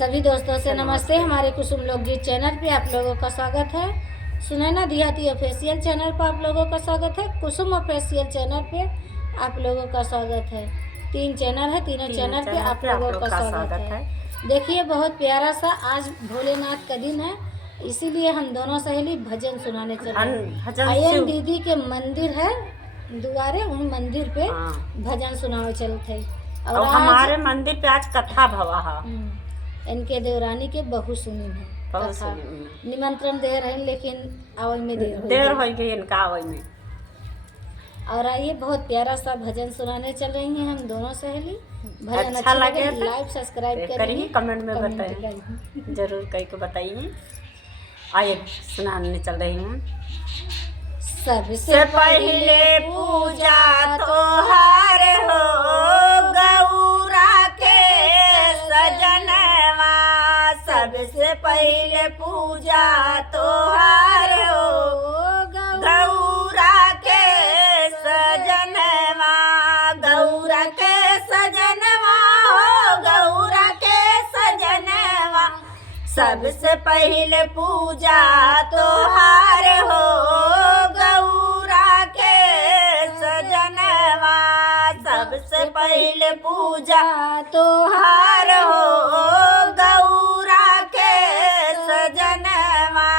सभी दोस्तों से नमस्ते। हमारे कुसुम लोकगीत चैनल पे आप लोगों का स्वागत है। सुनैना देहाती ऑफिशियल चैनल पर आप लोगों का स्वागत है। कुसुम ऑफिशियल चैनल पे आप लोगों का स्वागत है। 3 चैनल है, तीनों चैनल पे आप लोगों का स्वागत है। देखिए, बहुत प्यारा सा आज भोलेनाथ का दिन है, इसीलिए हम दोनों सहेली भजन सुनाने चले हैं। आयन दीदी के मंदिर है दुआरे, वही मंदिर पे भजन सुनावे चलते और हमारे मंदिर पे आज कथा भवा है। इनके देवरानी के बहु सुनी है कथा। निमंत्रण दे रहे हैं, लेकिन आवै में देर हो गई इनका आवै में। और आइए, बहुत प्यारा सा भजन सुनाने चल रही हैं हम दोनों सहेली। भजन अच्छा लगे तो लाइक सब्सक्राइब करिए, कमेंट में बताइए, जरूर कह के बताइए। आइए सुनाने चल रही हूँ। सबसे पहले पूजा तोहार हो गौरा के सजनवा। सबसे पहले पूजा तोहार हो गौरा के सजनवा। गौरा के सजनवा हो गौरा के सजनवा। सबसे पहले पूजा तोहार हो गौरा के सजनवा। सबसे पहले पूजा तोहार हो गौरा के सजनवा।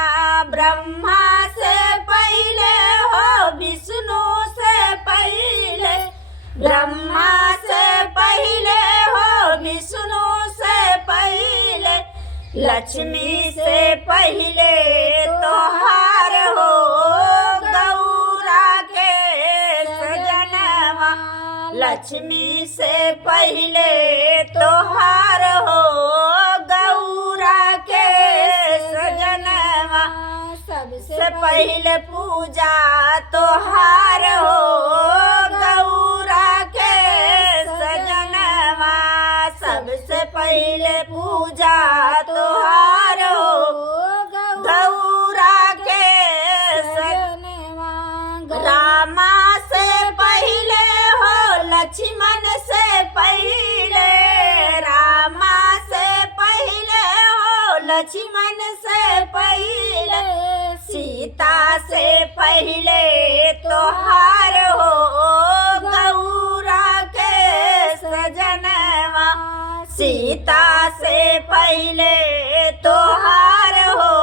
ब्रह्मा से पहले हो विष्णु से पहले। ब्रह्मा से पहले हो विष्णु से पहले। लक्ष्मी से पहले तोहार हो गौरा के सजनवा। लक्ष्मी से पहले तोहार हो गौरा के सजनवा। सबसे पहले पूजा तोहार हो गौरा के सजनवा। सबसे पहले पूजा तोहार हो गौरा के सजनवा। रामा से पहले हो लक्ष्मण से पहले। रामा से पहले हो लक्ष्मण से पहले। सीता से पहले तोहार हो गौरा के सजनवा। सीता से पहले तोहार हो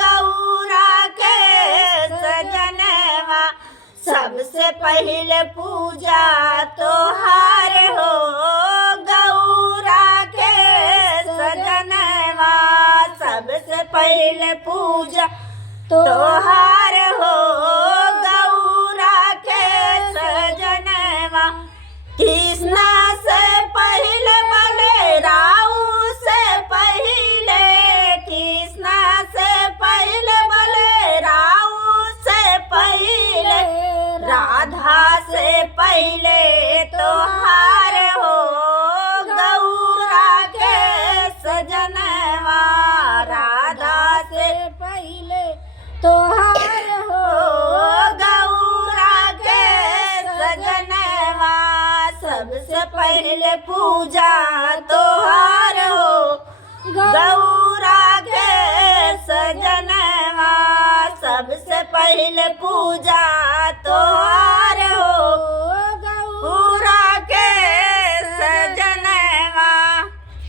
गौरा के सजनवा। सबसे पहले पूजा तोहार हो गौरा के सजनवा। सबसे पहले पूजा तोहार हो गौरा के सजनवा। कृष्णा से पहले बलराम से पहले। कृष्णा से पहले बलराम से पहले। राधा से पहले तोहार हो गौरा के सजनवा। राधा से पहले तोहार हो गौरा के सजनवा। सबसे पहले पूजा तोहार हो गौरा के सजनवा। सबसे पहले पूजा